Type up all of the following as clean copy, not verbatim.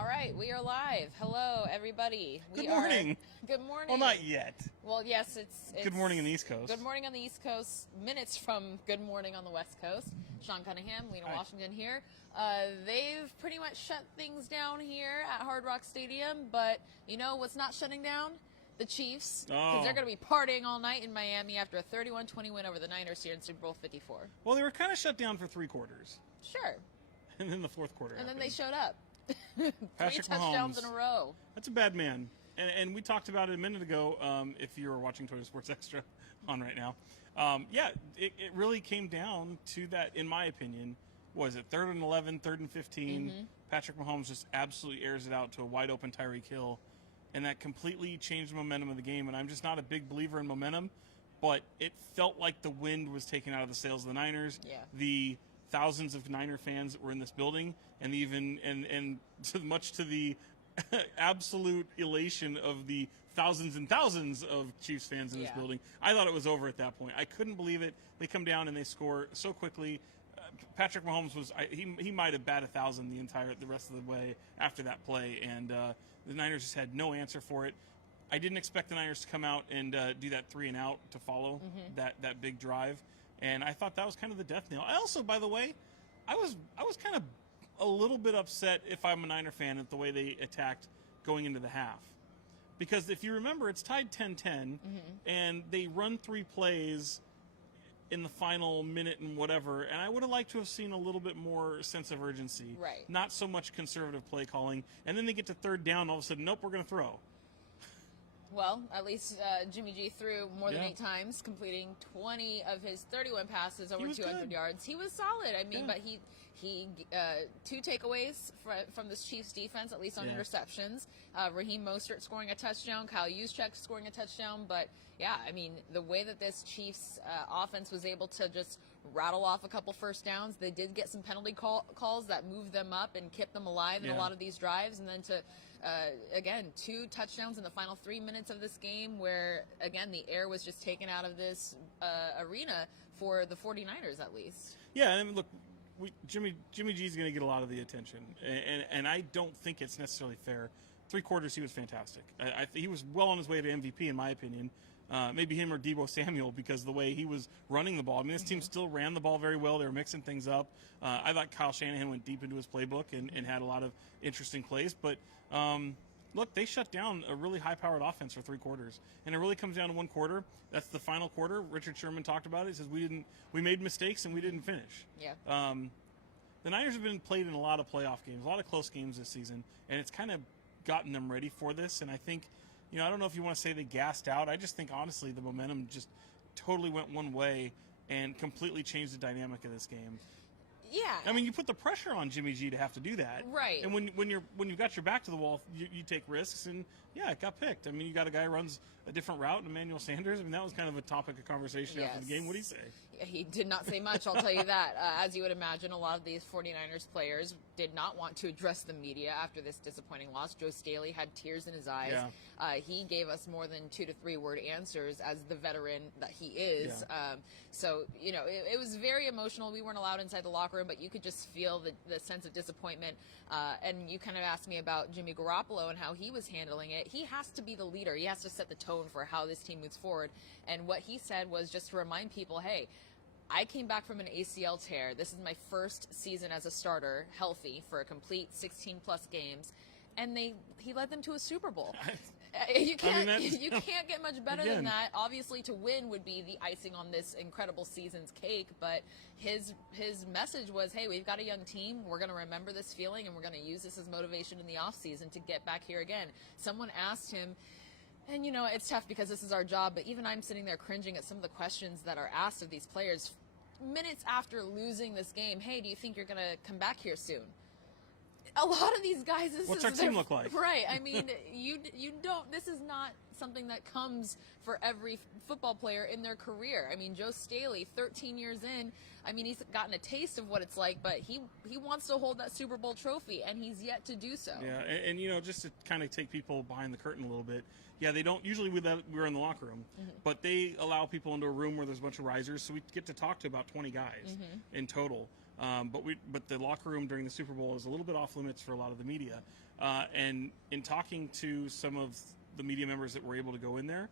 All right, we are live. Hello, everybody. Good morning. Good morning. Well, not yet. Well, yes, it's good morning on the East Coast. Good morning on the East Coast. Minutes from good morning on the West Coast. Sean Cunningham, Lina, Washington here. They've pretty much shut things down here at Hard Rock Stadium, but you know what's not shutting down? The Chiefs, because they're going to be partying all night in Miami after a 31-20 win over the Niners here in Super Bowl 54. Well, they were kind of shut down for 3 quarters. Sure. And then the fourth quarter And happened. then they showed up. Patrick 3 touchdowns Mahomes. in a row. That's a bad man. And we talked about it a minute ago, if you were watching Total Sports Extra on right now. It really came down to that, in my opinion. Was it 3rd and 11, 3rd and 15? Mm-hmm. Patrick Mahomes just absolutely airs it out to a wide-open Tyreek Hill. And that completely changed the momentum of the game. And I'm just not a big believer in momentum, but it felt like the wind was taken out of the sails of the Niners. Yeah. The thousands of Niner fans that were in this building, and much to the absolute elation of the thousands and thousands of Chiefs fans in this building, I thought it was over at that point. I couldn't believe it. They come down and they score so quickly. Patrick Mahomes he might have batted 1,000 the rest of the way after that play, and the Niners just had no answer for it. I didn't expect the Niners to come out and do that 3 and out to follow that big drive, and I thought that was kind of the death knell. I also, by the way, I was kind of a little bit upset, if I'm a Niner fan, at the way they attacked going into the half, because if you remember, it's tied 10-10, and they run 3 plays in the final minute and whatever, and I would have liked to have seen a little bit more sense of urgency. Right. Not so much conservative play calling, and then they get to 3rd down, all of a sudden, nope, we're going to throw. Well, at least Jimmy G threw more than 8 times, completing 20 of his 31 passes over 200 yards. He was solid. I mean, but he 2 takeaways from this Chiefs defense, at least on interceptions. Raheem Mostert scoring a touchdown, Kyle Juszczyk scoring a touchdown. But yeah, I mean, the way that this Chiefs offense was able to just rattle off a couple first downs, they did get some penalty calls that moved them up and kept them alive in a lot of these drives, and then to again, 2 touchdowns in the final 3 minutes of this game, where again the air was just taken out of this arena for the 49ers, at least. Yeah, and look, Jimmy G is going to get a lot of the attention, and I don't think it's necessarily fair. 3 quarters, he was fantastic. He was well on his way to MVP, in my opinion. Maybe him or Deebo Samuel, because the way he was running the ball. I mean, this team still ran the ball very well. They were mixing things up. I thought Kyle Shanahan went deep into his playbook and had a lot of interesting plays. But, look, they shut down a really high-powered offense for 3 quarters. And it really comes down to 1 quarter. That's the final quarter. Richard Sherman talked about it. He says, we made mistakes and we didn't finish. Yeah. The Niners have been played in a lot of playoff games, a lot of close games this season, and it's kind of gotten them ready for this. And I think, I don't know if you want to say they gassed out. I just think, honestly, the momentum just totally went one way and completely changed the dynamic of this game. Yeah. I mean, you put the pressure on Jimmy G to have to do that. Right. And when you've got your back to the wall, you take risks, and it got picked. I mean, you got a guy who runs a different route, Emmanuel Sanders. I mean, that was kind of a topic of conversation after the game. What did he say? Yeah, he did not say much, I'll tell you that. As you would imagine, a lot of these 49ers players did not want to address the media after this disappointing loss. Joe Staley had tears in his eyes. Yeah. He gave us more than 2 to 3 word answers as the veteran that he is. Yeah. So, it was very emotional. We weren't allowed inside the locker room, but you could just feel the sense of disappointment. And you kind of asked me about Jimmy Garoppolo and how he was handling it. He has to be the leader. He has to set the tone for how this team moves forward. And what he said was just to remind people, hey, I came back from an ACL tear. This is my first season as a starter, healthy, for a complete 16-plus games. And he led them to a Super Bowl. You can't get much better than that. Obviously, to win would be the icing on this incredible season's cake. But his message was, hey, we've got a young team. We're going to remember this feeling, and we're going to use this as motivation in the offseason to get back here again. Someone asked him, and, it's tough because this is our job, but even I'm sitting there cringing at some of the questions that are asked of these players minutes after losing this game. Hey, do you think you're going to come back here soon? A lot of these guys, what's our team look like? Right. I mean, you don't. This is not something that comes for every football player in their career. I mean, Joe Staley, 13 years in, I mean, he's gotten a taste of what it's like, but he wants to hold that Super Bowl trophy, and he's yet to do so. Yeah, and just to kind of take people behind the curtain a little bit, they don't usually we're in the locker room, but they allow people into a room where there's a bunch of risers, so we get to talk to about 20 guys in total. But the locker room during the Super Bowl is a little bit off limits for a lot of the media. And in talking to some of the media members that were able to go in there,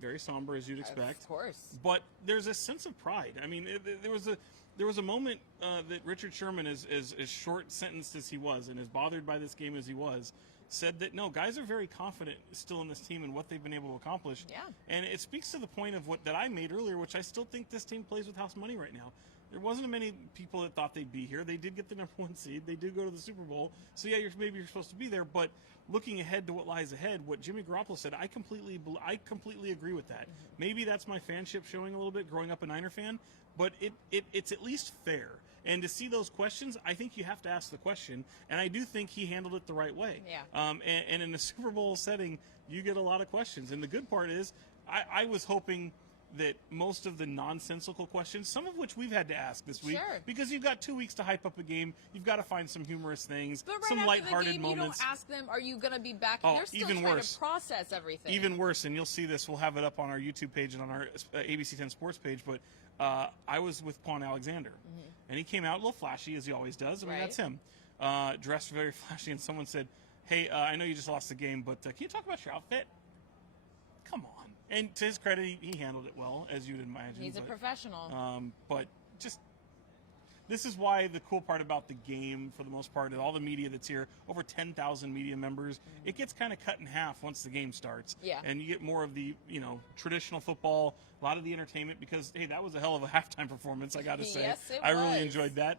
very somber as you'd expect. Of course. But there's a sense of pride. I mean, there was a moment that Richard Sherman, as short sentenced as he was and as bothered by this game as he was, said that, no, guys are very confident still in this team and what they've been able to accomplish. Yeah. And it speaks to the point of that I made earlier, which I still think this team plays with house money right now. There wasn't many people that thought they'd be here. They did get the #1 seed. They did go to the Super Bowl. So, yeah, maybe you're supposed to be there. But looking ahead to what lies ahead, what Jimmy Garoppolo said, I completely agree with that. Mm-hmm. Maybe that's my fanship showing a little bit, growing up a Niner fan. But it's at least fair. And to see those questions, I think you have to ask the question. And I do think he handled it the right way. Yeah. And in a Super Bowl setting, you get a lot of questions. And the good part is, I was hoping that most of the nonsensical questions, some of which we've had to ask this week, sure, because you've got 2 weeks to hype up a game, you've got to find some humorous things, but right some after lighthearted the game, moments. You don't ask them, are you going to be back? Oh, they're still even trying worse. to process everything. Even worse, and you'll see this. We'll have it up on our YouTube page and on our ABC 10 Sports page. But I was with Quan Alexander, and he came out a little flashy, as he always does. I mean, that's him. Dressed very flashy, and someone said, hey, I know you just lost the game, but can you talk about your outfit? Come on. And to his credit, he handled it well, as you'd imagine. He's a professional. But just, this is why the cool part about the game, for the most part, and all the media that's here, over 10,000 media members, it gets kind of cut in half once the game starts. Yeah. And you get more of the, traditional football, a lot of the entertainment, because, hey, that was a hell of a halftime performance, I got to say. Yes, it I was. really enjoyed that.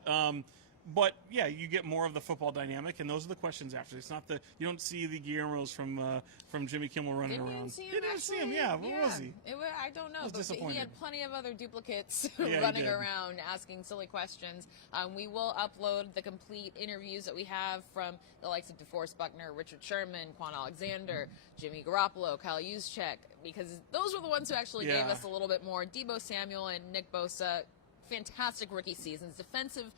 But yeah, you get more of the football dynamic, and those are the questions after. It's not you don't see the Guillermos from Jimmy Kimmel running around. You didn't see him, yeah. Where was he? I don't know, but he had plenty of other duplicates running around asking silly questions. We will upload the complete interviews that we have from the likes of DeForest Buckner, Richard Sherman, Quan Alexander, Jimmy Garoppolo, Kyle Juszczyk, because those were the ones who actually gave us a little bit more. Deebo Samuel and Nick Bosa, fantastic rookie seasons. Defensive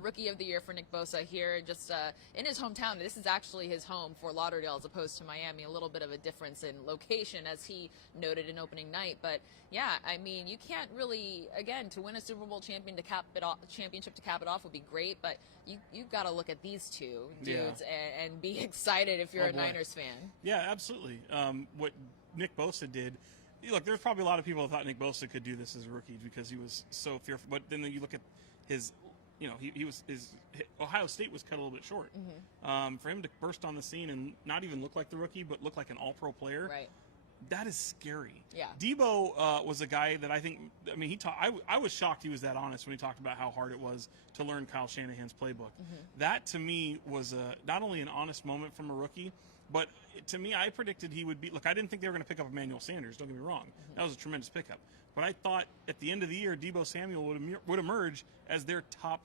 Rookie of the Year for Nick Bosa here, just in his hometown. This is actually his home, Fort Lauderdale, as opposed to Miami. A little bit of a difference in location, as he noted in opening night. But yeah, I mean, you can't really, again, to win a Super Bowl championship to cap it off would be great, but you've got to look at these two dudes and be excited if you're a Niners fan. Yeah, absolutely. What Nick Bosa did. Look, there's probably a lot of people that thought Nick Bosa could do this as a rookie because he was so fearful. But then you look at his, Ohio State was cut a little bit short. For him to burst on the scene and not even look like the rookie, but look like an all-pro player, right? That is scary. Yeah. Deebo was a guy that I was shocked he was that honest when he talked about how hard it was to learn Kyle Shanahan's playbook. That, to me, was not only an honest moment from a rookie, but to me, I predicted he would be. Look, I didn't think they were going to pick up Emmanuel Sanders. Don't get me wrong. That was a tremendous pickup. But I thought at the end of the year, Deebo Samuel would emerge as their top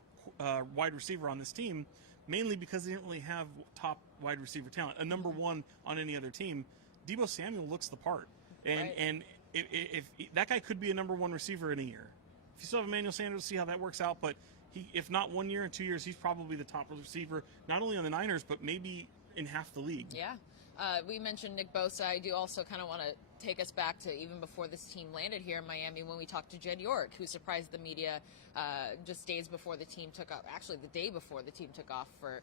wide receiver on this team, mainly because they didn't really have top wide receiver talent. A number one on any other team. Deebo Samuel looks the part. And if that guy could be a number one receiver in a year. If you still have Emmanuel Sanders, see how that works out. But if not 1 year and 2 years, he's probably the top receiver, not only on the Niners, but maybe in half the league. Yeah. We mentioned Nick Bosa. I do also kind of want to take us back to even before this team landed here in Miami when we talked to Jed York, who surprised the media just days before the team took off, actually the day before the team took off for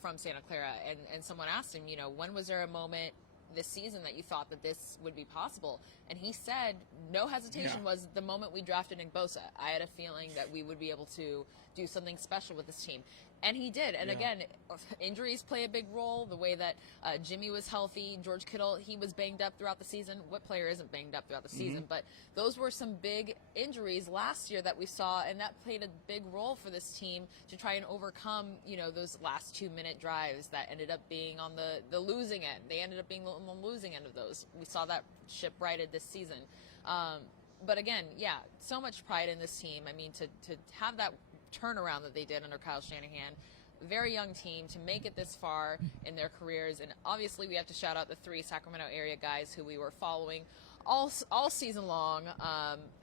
from Santa Clara. And someone asked him, when was there a moment this season that you thought that this would be possible? And he said, no hesitation, was the moment we drafted Nick Bosa. I had a feeling that we would be able to do something special with this team. And he did. And again, injuries play a big role. The way that Jimmy was healthy, George Kittle, he was banged up throughout the season. What player isn't banged up throughout the season? But those were some big injuries last year that we saw, and that played a big role for this team to try and overcome, those last 2-minute drives that ended up being on the losing end. They ended up being on the losing end of those. We saw that ship righted this season. But again, so much pride in this team. I mean, to have that turnaround that they did under Kyle Shanahan, very young team, to make it this far in their careers. And obviously we have to shout out the 3 Sacramento area guys who we were following all season long,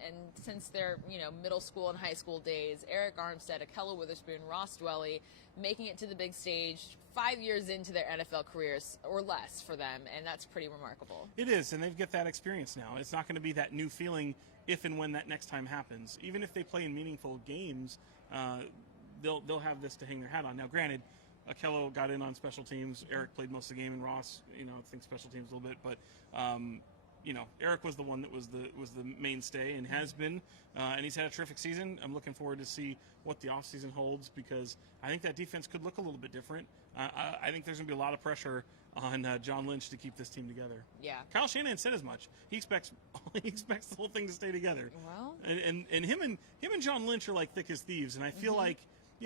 and since their middle school and high school days. Eric Armstead, Akella Witherspoon, Ross Dwelly, making it to the big stage 5 years into their NFL careers or less for them, and that's pretty remarkable. It is, and they've got that experience now. It's not going to be that new feeling if and when that next time happens. Even if they play in meaningful games, they'll have this to hang their hat on. Now, granted, Akello got in on special teams. Eric played most of the game, and Ross, I think special teams a little bit, but. Eric was the one that was the mainstay and has been, and he's had a terrific season. I'm looking forward to see what the offseason holds because I think that defense could look a little bit different. I think there's going to be a lot of pressure on John Lynch to keep this team together. Yeah. Kyle Shanahan said as much. He expects the whole thing to stay together. Well. And him and John Lynch are like thick as thieves, and I feel like.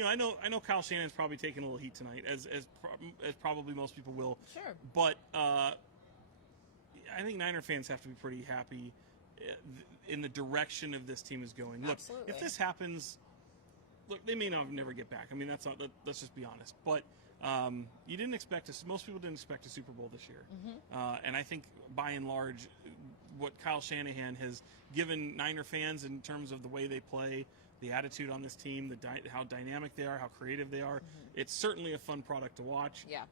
I know Kyle Shanahan's probably taking a little heat tonight, as probably most people will. Sure. But. I think Niner fans have to be pretty happy in the direction of this team is going. Absolutely. Look, if this happens, they may never get back. I mean, let's just be honest. But you didn't expect most people didn't expect a Super Bowl this year. And I think by and large, what Kyle Shanahan has given Niner fans in terms of the way they play, the attitude on this team, how dynamic they are, how creative they are. It's certainly a fun product to watch. Yeah.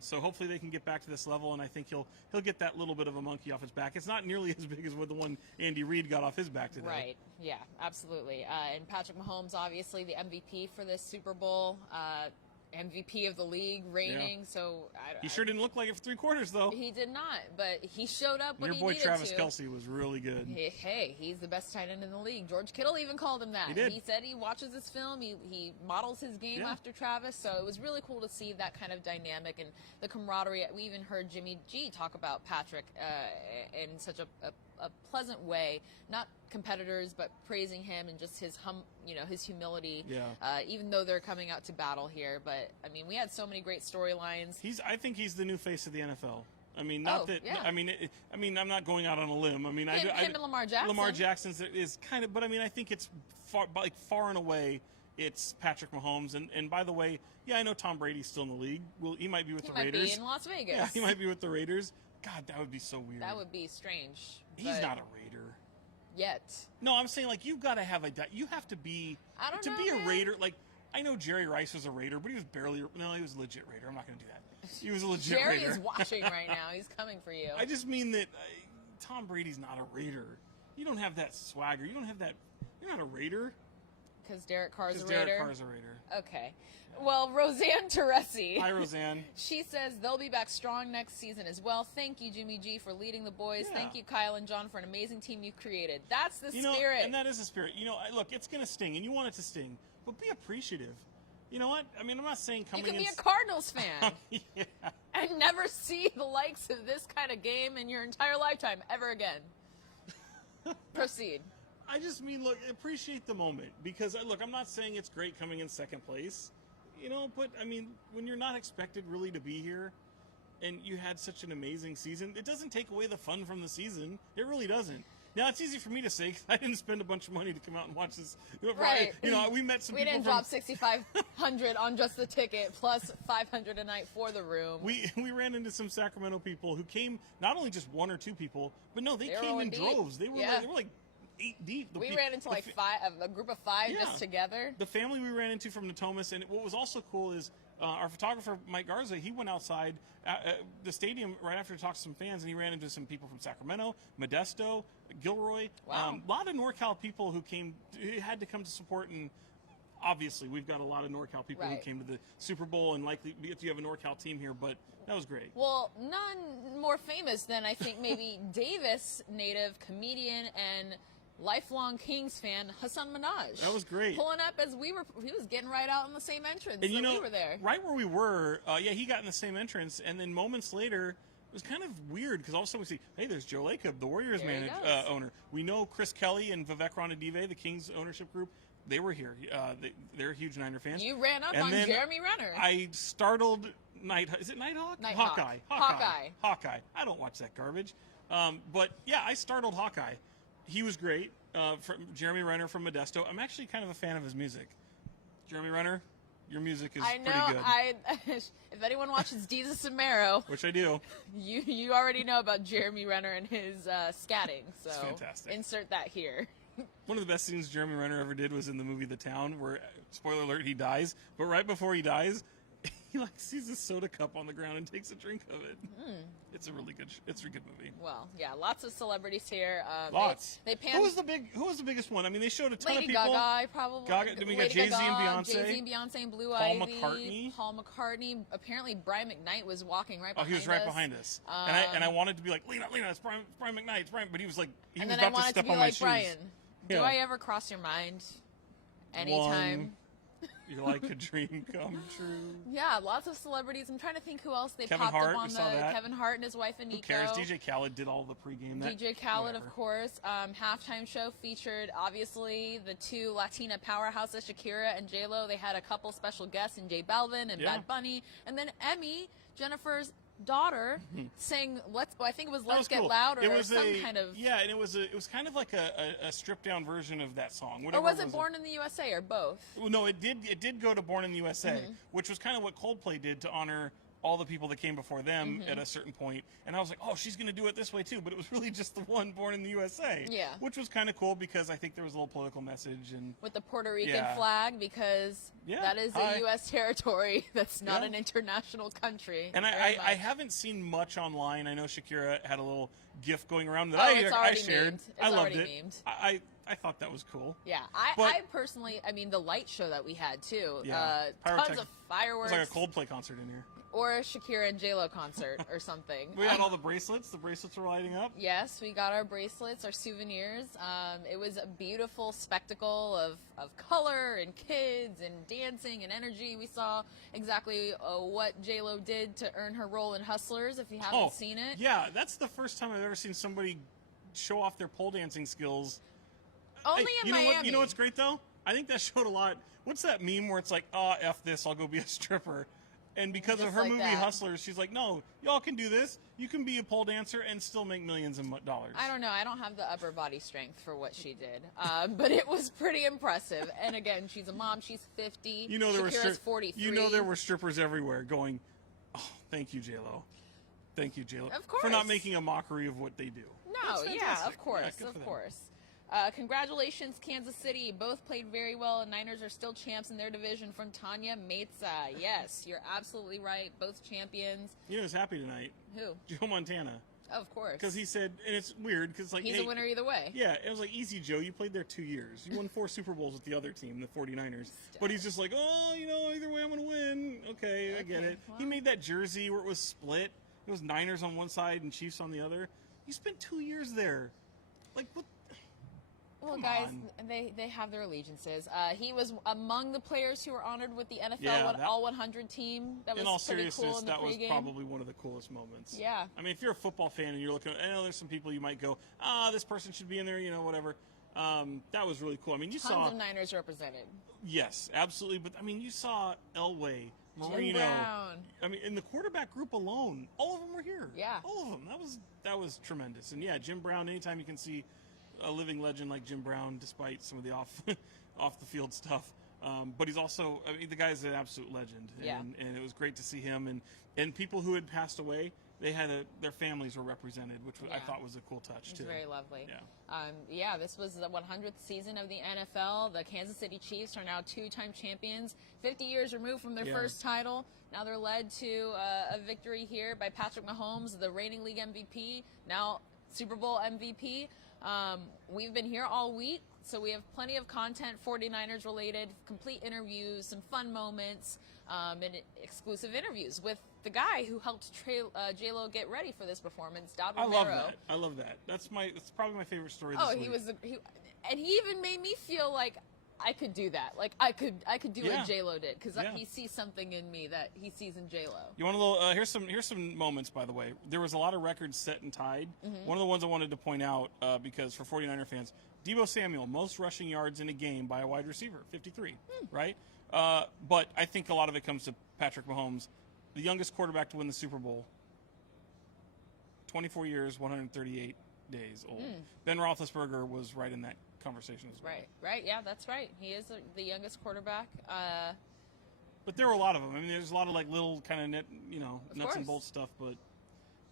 So hopefully they can get back to this level, and I think he'll get that little bit of a monkey off his back. It's not nearly as big as what the one Andy Reid got off his back today. Right. Yeah, absolutely. And Patrick Mahomes, obviously the MVP for this Super Bowl. MVP of the league, reigning. Yeah. So he sure didn't look like it for 3 quarters, though. He did not, but he showed up when he needed to. Your boy Travis Kelce was really good. Hey, he's the best tight end in the league. George Kittle even called him that. He did. He said he watches his film. He models his game after Travis. So it was really cool to see that kind of dynamic and the camaraderie. We even heard Jimmy G talk about Patrick in such a pleasant way, not competitors, but praising him and just his humility. Yeah. Even though they're coming out to battle here, but I mean, we had so many great storylines. I think he's the new face of the NFL. I mean, Yeah. I mean, I'm not going out on a limb. I mean, him and Lamar Jackson. Lamar Jackson is kind of, but I mean, I think it's far and away. It's Patrick Mahomes, and by the way, I know Tom Brady's still in the league. Well, he might be with the Raiders. He might be in Las Vegas. Yeah, he might be with the Raiders. God, that would be so weird. That would be strange. He's not a Raider. Yet. No, I'm saying, you've got to have you have to be, a Raider, I know Jerry Rice was a Raider, but he was he was a legit Raider. I'm not going to do that. He was a legit Jerry Raider. is watching right now. He's coming for you. I just mean that Tom Brady's not a Raider. You don't have that swagger. You don't have that. You're not a Raider. Because Derek Carr's a Raider? Derek Carr's a Raider. Okay. Well, Roseanne Teresi. Hi, Roseanne. She says they'll be back strong next season as well. Thank you, Jimmy G, for leading the boys. Yeah. Thank you, Kyle and John, for an amazing team you created. That's the spirit. And that is the spirit. Look, it's going to sting, and you want it to sting, but be appreciative. You know what? I mean, I'm not saying coming in... You can be a Cardinals fan. Yeah. And never see the likes of this kind of game in your entire lifetime ever again. Proceed. I just mean, look, appreciate the moment. Because, look, I'm not saying it's great coming in second place. But, I mean, when you're not expected really to be here and you had such an amazing season, it doesn't take away the fun from the season. It really doesn't. Now, it's easy for me to say because I didn't spend a bunch of money to come out and watch this. Right. We met some people. We didn't drop $6,500 on just the ticket plus $500 a night for the room. We ran into some Sacramento people who came, not only just 1 or 2 people, but no, they came in droves. They were like 8 deep. We ran into a group of 5 just together. The family we ran into from Natomas, and what was also cool is our photographer, Mike Garza, he went outside the stadium right after to talk to some fans, and he ran into some people from Sacramento, Modesto, Gilroy. Wow. A lot of NorCal people who had to come to support, and obviously we've got a lot of NorCal people who came to the Super Bowl, and likely if you have a NorCal team here, but that was great. Well, none more famous than I think maybe Davis native comedian and lifelong Kings fan Hassan Minaj. That was great. Pulling up as he was getting right out in the same entrance and we were there. Right where we were, he got in the same entrance, and then moments later, it was kind of weird because all of a sudden we see, hey, there's Joe Lacob, the Warriors owner. We know Chris Kelly and Vivek Ranadive, the Kings ownership group. They were here. They're huge Niner fans. You ran up on Jeremy Renner. I startled Is it Nighthawk? Hawkeye. Hawkeye. I don't watch that garbage. But yeah, I startled Hawkeye. He was great. From Jeremy Renner from Modesto. I'm actually kind of a fan of his music. Jeremy Renner, your music is pretty good. If anyone watches Jesus and Marrow, which I do, you already know about Jeremy Renner and his scatting. So it's fantastic. Insert that here. One of the best things Jeremy Renner ever did was in the movie The Town, where, spoiler alert, he dies. But right before he dies, he like sees a soda cup on the ground and takes a drink of it. It's a really good movie. Well, yeah, lots of celebrities here. Lots. They panned. Who was the biggest one? I mean, they showed a ton Lady of people. Gaga, probably. Then we got Jay-Z and Beyonce. Jay-Z and Beyonce and Blue Paul Ivy. McCartney. Paul McCartney. Apparently, Brian McKnight was walking right behind us. Oh, he was right behind us. And I wanted to be like, Lina, it's Brian McKnight, it's Brian. But he was like, he was about to step on my shoes. Brian, do I ever cross your mind? Anytime. You're like a dream come true. Yeah, lots of celebrities. I'm trying to think who else they Kevin popped Hart, up on that. Kevin Hart and his wife Aniko. Who cares? DJ Khaled did all the pregame. DJ Khaled, of course. Halftime show featured, obviously, the two Latina powerhouses, Shakira and J-Lo. They had a couple special guests in J Balvin and Bad Bunny. And then Emmy, Jennifer's daughter, sang I think it was Let's Get cool. Loud or it was some kind of... Yeah, and it was kind of like a stripped down version of that song. Or was it Born in the USA or both? Well, no, it did go to Born in the USA, which was kind of what Coldplay did to honor all the people that came before them at a certain point. And I was like, oh, she's going to do it this way too. But it was really just the one Born in the USA. Yeah. Which was kind of cool because I think there was a little political message. And with the Puerto Rican flag, because that is a U.S. territory that's not an international country. And I haven't seen much online. I know Shakira had a little GIF going around that I shared. I loved it. Memed. I thought that was cool. Yeah, I personally, the light show that we had too. Yeah. Tons of fireworks. It was like a Coldplay concert in here. Or a Shakira and J-Lo concert or something. We had all the bracelets. The bracelets were lighting up. Yes, we got our bracelets, our souvenirs. It was a beautiful spectacle of color and kids and dancing and energy. We saw exactly what J-Lo did to earn her role in Hustlers, if you haven't seen it. Yeah, that's the first time I've ever seen somebody show off their pole dancing skills. Only in Miami. You know what's great, though? I think that showed a lot. What's that meme where it's like, oh, F this, I'll go be a stripper. And because of her movie Hustlers, she's like, no, y'all can do this. You can be a pole dancer and still make millions of dollars. I don't know. I don't have the upper body strength for what she did. But it was pretty impressive. And again, she's a mom. She's 50. You know, Shakira's 43. You know there were strippers everywhere going, oh, thank you, J-Lo. Thank you, J-Lo. Of course. For not making a mockery of what they do. No, of course, of course. Congratulations, Kansas City. Both played very well, and Niners are still champs in their division from Tanya Meza. Yes, you're absolutely right. Both champions. You know who's happy tonight? Who? Joe Montana. Of course. Because he said, and it's weird, because like... He's a winner either way. Yeah, it was like, easy, Joe. You played there 2 years. You won 4 Super Bowls with the other team, the 49ers. But he's just like, oh, either way I'm going to win. Okay, I get it. Well, he made that jersey where it was split. It was Niners on one side and Chiefs on the other. You spent 2 years there. Like, what... Well, guys, they have their allegiances. He was among the players who were honored with the NFL All 100 team. That was pretty cool in the pregame. That was probably one of the coolest moments. Yeah. I mean, if you're a football fan and you're looking, I know there's some people you might go, this person should be in there, whatever. That was really cool. I mean, you saw tons of Niners represented. Yes, absolutely. But I mean, you saw Elway, Marino. Jim Brown. I mean, in the quarterback group alone, all of them were here. Yeah. All of them. That was tremendous. And yeah, Jim Brown. Anytime you can see a living legend like Jim Brown, despite some of the off the field stuff, but he's also, I mean, the guy's an absolute legend. And it was great to see him and people who had passed away. They had their families were represented, which I thought was a cool touch too. Very lovely. Yeah. This was the 100th season of the NFL. The Kansas City Chiefs are now 2-time champions, 50 years removed from their first title. Now they're led to a victory here by Patrick Mahomes, the reigning league MVP, now Super Bowl MVP. We've been here all week, so we have plenty of content, 49ers related, complete interviews, some fun moments, and exclusive interviews with the guy who helped J-Lo get ready for this performance, Dad Romero. I love that. That's probably my favorite story. Oh, this week. And he even made me feel like I could do that. Like I could do what J-Lo did, because he sees something in me that he sees in J-Lo. You want a little? Here's some moments, by the way. There was a lot of records set and tied. One of the ones I wanted to point out, because for 49er fans, Deebo Samuel, most rushing yards in a game by a wide receiver, 53, right? But I think a lot of it comes to Patrick Mahomes, the youngest quarterback to win the Super Bowl, 24 years, 138 days old. Ben Roethlisberger was right in that conversation as well. Right. Yeah, that's right. He is the youngest quarterback. But there were a lot of them. I mean, there's a lot of like little kind of nuts and bolts stuff, but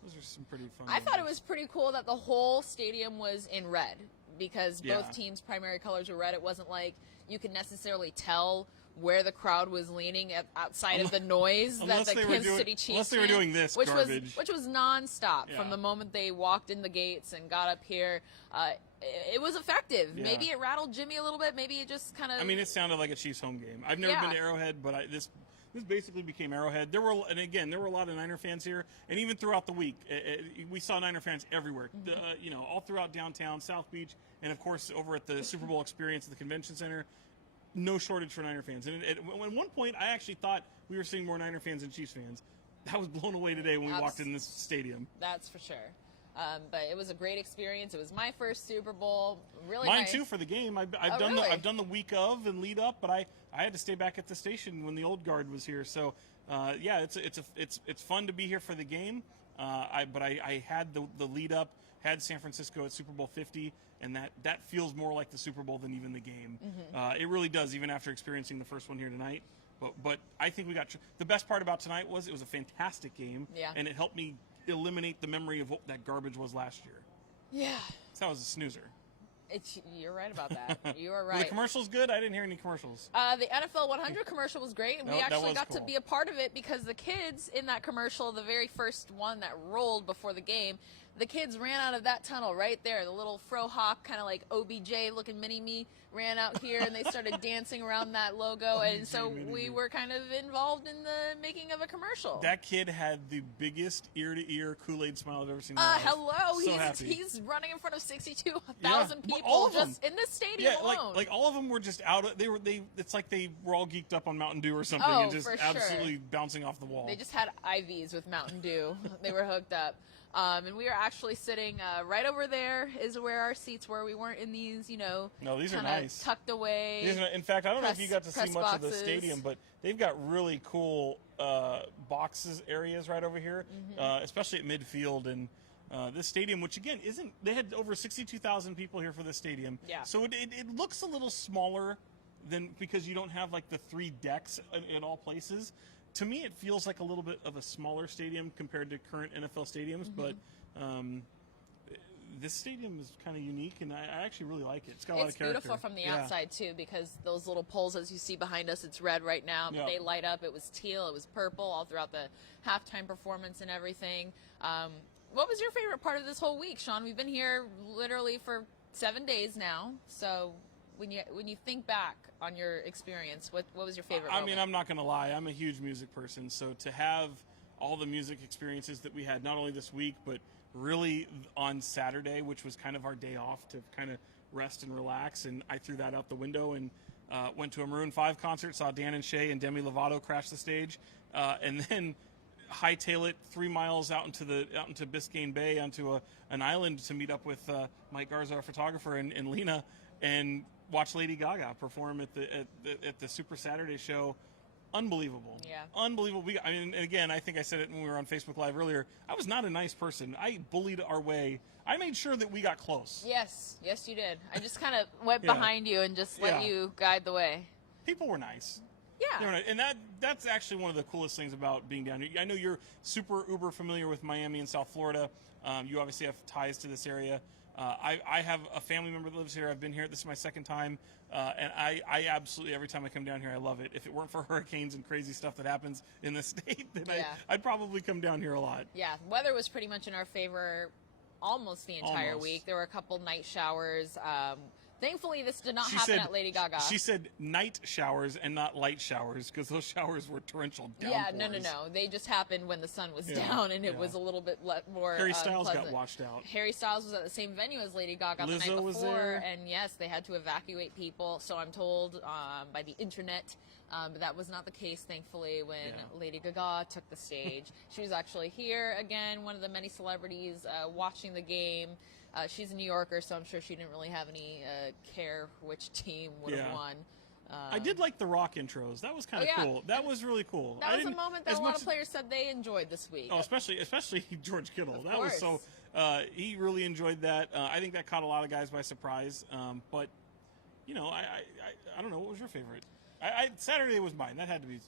those are some pretty fun. I thought it was pretty cool that the whole stadium was in red, because both teams' primary colors were red. It wasn't like you could necessarily tell where the crowd was leaning outside of the noise that the Kansas City Chiefs unless they were doing this garbage. which was nonstop from the moment they walked in the gates and got up here. It was effective. Yeah. Maybe it rattled Jimmy a little bit. Maybe it just kind of. I mean, it sounded like a Chiefs home game. I've never been to Arrowhead, but this basically became Arrowhead. There were a lot of Niner fans here, and even throughout the week, we saw Niner fans everywhere. All throughout downtown, South Beach, and of course over at the Super Bowl experience at the convention center. No shortage for Niner fans. And at one point, I actually thought we were seeing more Niner fans than Chiefs fans. I was blown away today when we walked in this stadium. That's for sure. But it was a great experience. It was my first Super Bowl. Really Mine nice. too for the game. I've done the week of and lead up, but I had to stay back at the station when the old guard was here. So it's fun to be here for the game. I had the lead up, had San Francisco at Super Bowl 50, and that feels more like the Super Bowl than even the game. It really does, even after experiencing the first one here tonight. But I think we got the best part about tonight was it was a fantastic game, and it helped me eliminate the memory of what that garbage was last year. Yeah. So that was a snoozer. You're right about that. You are right. Were the commercials good? I didn't hear any commercials. The NFL 100 commercial was great, and we actually got to be a part of it because the kids in that commercial, the very first one that rolled before the game, the kids ran out of that tunnel right there. The little frohawk, kind of like OBJ looking mini-me, ran out here, and they started dancing around that logo. And so we were kind of involved in the making of a commercial. That kid had the biggest ear-to-ear Kool-Aid smile I've ever seen in my life. Hello. So he's running in front of 62,000 people just in this stadium alone. Like all of them were just out. It's like they were all geeked up on Mountain Dew or something and just absolutely bouncing off the wall. They just had IVs with Mountain Dew. They were hooked up. And we are actually sitting right over there is where our seats were. We weren't in these, No, these are nice. Tucked away. In fact, I don't know if you got to see much of the stadium, but they've got really cool boxes areas right over here, especially at midfield. And this stadium, which again they had over 62,000 people here for this stadium. Yeah. So it looks a little smaller because you don't have like the 3 decks in all places. To me, it feels like a little bit of a smaller stadium compared to current NFL stadiums, but this stadium is kind of unique, and I actually really like it. It's got a lot of character. It's beautiful from the outside, too, because those little poles, as you see behind us, it's red right now, but they light up. It was teal, it was purple all throughout the halftime performance and everything. What was your favorite part of this whole week, Sean? We've been here literally for 7 days now, so when you think back on your experience, what was your favorite moment? I mean, I'm not going to lie. I'm a huge music person, so to have all the music experiences that we had, not only this week, but really on Saturday, which was kind of our day off to kind of rest and relax, and I threw that out the window and went to a Maroon 5 concert, saw Dan and Shay and Demi Lovato crash the stage, and then hightail it 3 miles out into Biscayne Bay onto an island to meet up with Mike Garza, our photographer, and Lina, and watch Lady Gaga perform at the Super Saturday show. Unbelievable. Yeah. Unbelievable. And again, I think I said it when we were on Facebook Live earlier. I was not a nice person. I bullied our way. I made sure that we got close. Yes, you did. I just kind of went behind you and just let you guide the way. People were nice. Yeah. And that's actually one of the coolest things about being down here. I know you're super uber familiar with Miami and South Florida. You obviously have ties to this area. I have a family member that lives here. I've been here. This is my second time. And I absolutely, every time I come down here, I love it. If it weren't for hurricanes and crazy stuff that happens in the state, then I'd probably come down here a lot. Yeah, weather was pretty much in our favor almost the entire week. There were a couple night showers. Thankfully, this did not happen at Lady Gaga. She said night showers and not light showers because those showers were torrential downpours. Yeah, no. They just happened when the sun was down, and it was a little bit more Harry Styles pleasant. got washed out. Harry Styles was at the same venue as Lady Gaga the night before. Was there. And yes, they had to evacuate people, so I'm told by the internet. But that was not the case, thankfully, when Lady Gaga took the stage. She was actually here again, one of the many celebrities watching the game. She's a New Yorker, so I'm sure she didn't really have any care which team would have won. I did like the rock intros. That was kind of cool. That was really cool. That was a moment that a lot of players said they enjoyed this week. Oh, especially George Kittle. Of that course. Was so. He really enjoyed that. I think that caught a lot of guys by surprise. But I don't know. What was your favorite? Saturday was mine. That had to be.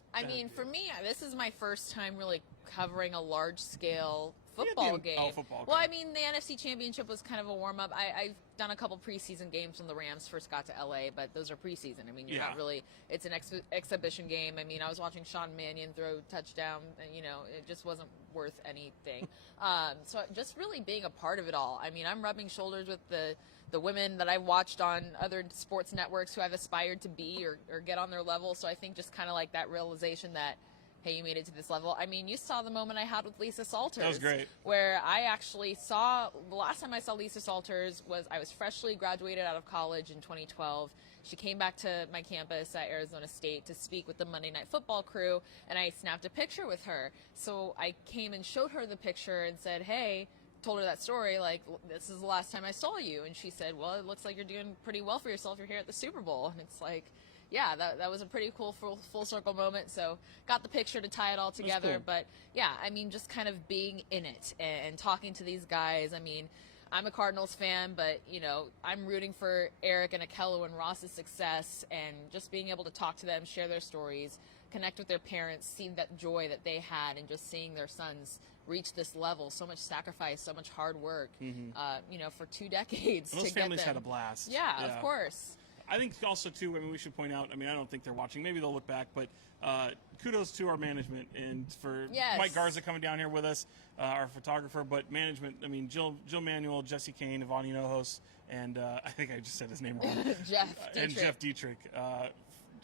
For me, this is my first time really covering a large-scale football game. Oh, football. Okay. Well, I mean, the NFC Championship was kind of a warm up. I've done a couple preseason games when the Rams first got to LA, but those are preseason. I mean, you're not really. It's an exhibition game. I mean, I was watching Sean Mannion throw touchdown, and it just wasn't worth anything. So just really being a part of it all. I mean, I'm rubbing shoulders with the women that I've watched on other sports networks who I've aspired to be or get on their level. So I think just kind of like that realization that, hey, you made it to this level. I mean, you saw the moment I had with Lisa Salters. That was great. Where I actually saw, the last time I saw Lisa Salters was I was freshly graduated out of college in 2012. She came back to my campus at Arizona State to speak with the Monday Night Football crew, and I snapped a picture with her. So I came and showed her the picture and said, hey, told her that story, like, this is the last time I saw you. And she said, well, it looks like you're doing pretty well for yourself. You're here at the Super Bowl. And it's like, yeah, that was a pretty cool full circle moment. So got the picture to tie it all together. Cool. But yeah, I mean, just kind of being in it and talking to these guys. I mean, I'm a Cardinals fan, but I'm rooting for Eric and Akello and Ross's success, and just being able to talk to them, share their stories, connect with their parents, see that joy that they had, and just seeing their sons reach this level. So much sacrifice, so much hard work, for 2 decades. And those families had a blast. Yeah, of course. I think also, too, I mean, we should point out, I mean, I don't think they're watching. Maybe they'll look back, but kudos to our management and for Mike Garza coming down here with us, our photographer, but management, I mean, Jill Manuel, Jesse Kane, Ivani Nohos, and I think I just said his name wrong. Jeff Dietrich.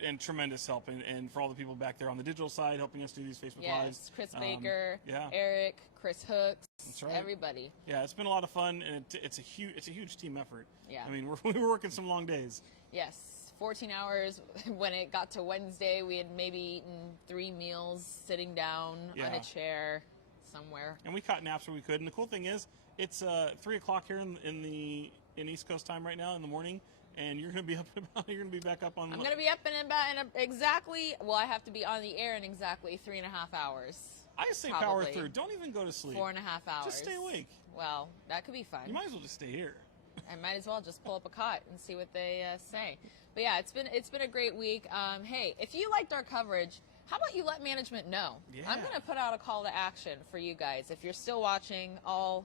And tremendous help, and for all the people back there on the digital side helping us do these Facebook Lives. Chris Baker, Eric, Chris Hooks, that's right. Everybody. Yeah, it's been a lot of fun, and it's a huge team effort. Yeah. I mean, we were working some long days. Yes, 14 hours. When it got to Wednesday, we had maybe eaten 3 meals sitting down on a chair somewhere. And we caught naps where we could. And the cool thing is, it's 3 o'clock here in East Coast time right now in the morning. And you're going to be up and about. You're going to be back up on. I'm going to be up and about in exactly. Well, I have to be on the air in exactly 3.5 hours. I say power through. Don't even go to sleep. 4.5 hours. Just stay awake. Well, that could be fun. You might as well just stay here. I might as well just pull up a cot and see what they say. But yeah, it's been a great week. Hey, if you liked our coverage, how about you let management know? Yeah. I'm going to put out a call to action for you guys. If you're still watching, I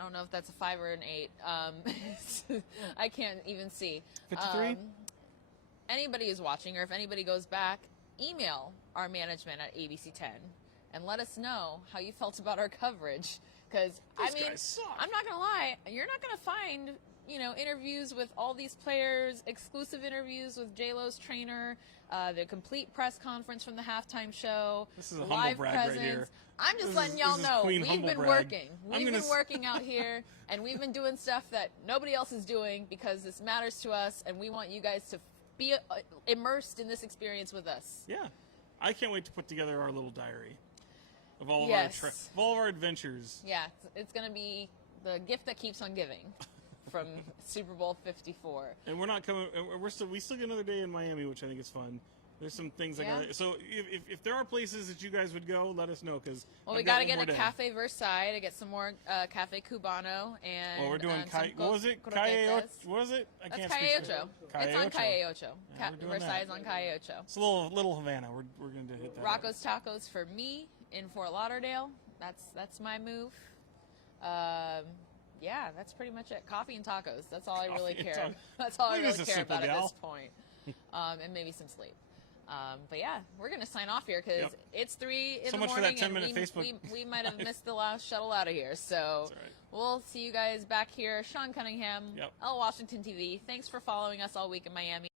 don't know if that's a 5 or an 8. I can't even see. 53? Anybody who's watching, or if anybody goes back, email our management at ABC10 and let us know how you felt about our coverage. Because, I mean, I'm not going to lie, you're not going to find, interviews with all these players, exclusive interviews with J-Lo's trainer, the complete press conference from the halftime show, this is a live humble brag presence. right here. I'm just letting y'all know we've been working. We've been working out here, and we've been doing stuff that nobody else is doing because this matters to us, and we want you guys to be immersed in this experience with us. Yeah. I can't wait to put together our little diary of all of our adventures. Yeah, it's going to be the gift that keeps on giving from Super Bowl 54. And we're not coming. We still get another day in Miami, which I think is fun. There's some things so if there are places that you guys would go, let us know we got to get a Cafe Versailles to get some more Cafe Cubano and. Well, we're doing what was it? What was it? I can't speak. It's on Calle Ocho. Versailles is on Calle Ocho. It's a little Havana. We're going to hit that. Rocco's Tacos for me in Fort Lauderdale. That's my move. Yeah, that's pretty much it. Coffee and tacos. That's all I really care. That's all I really care about at this point. And maybe some sleep. But yeah, we're going to sign off here because it's 3 in the morning. So much for that 10-minute Facebook. We might have missed the last shuttle out of here. So we'll see you guys back here. Sean Cunningham, L Washington TV. Thanks for following us all week in Miami.